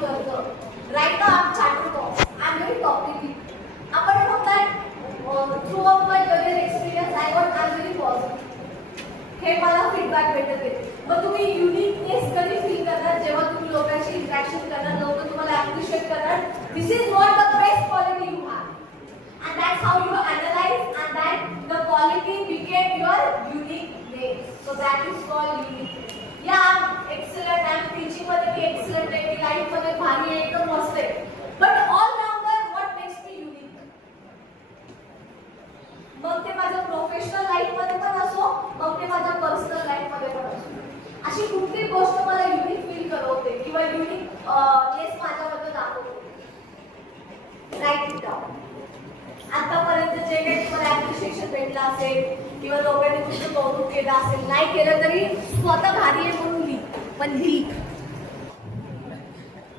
करतं. Right now I'm chatterbox. I'm very talkative. Apart from that, throughout my career experience, I'm very positive. हे मला feedback भेटत आहे. मग तुम्ही युनिकनेस कधी फील करणार जेव्हा तुम्ही लोकांशी इंटरॅक्शन करणार, लोक तुम्हाला अप्रिशिएट करणार. This is not the best quality you have, and that's how you analyse and that the quality became your uniqueness. So that is called uniqueness. या एक्सलंट, आय एम टीचिंग मध्ये मी excellent आहे, मी life मध्ये भारी आहे, एकदम मस्त आहे. But all rounder what makes me unique? मग ते माझ्या प्रोफेशनल लाईफ मध्ये पण असो, मग ते माझ्या पर्सनल लाईफ मध्ये पण असो, अशी कुठली गोष्ट मला युनिक फील करवते किंवा युनिकनेस माझ्याबद्दल दाखवते. Write it down. आतापर्यंत जे काही तुम्हाला ऍप्रिशिएशन भेटलं असेल किंवा लोकांनी तुमचं कौतुक केलं असेल, नाही केलं तरी स्वतः भारी आहे म्हणून लिह, पण लिह.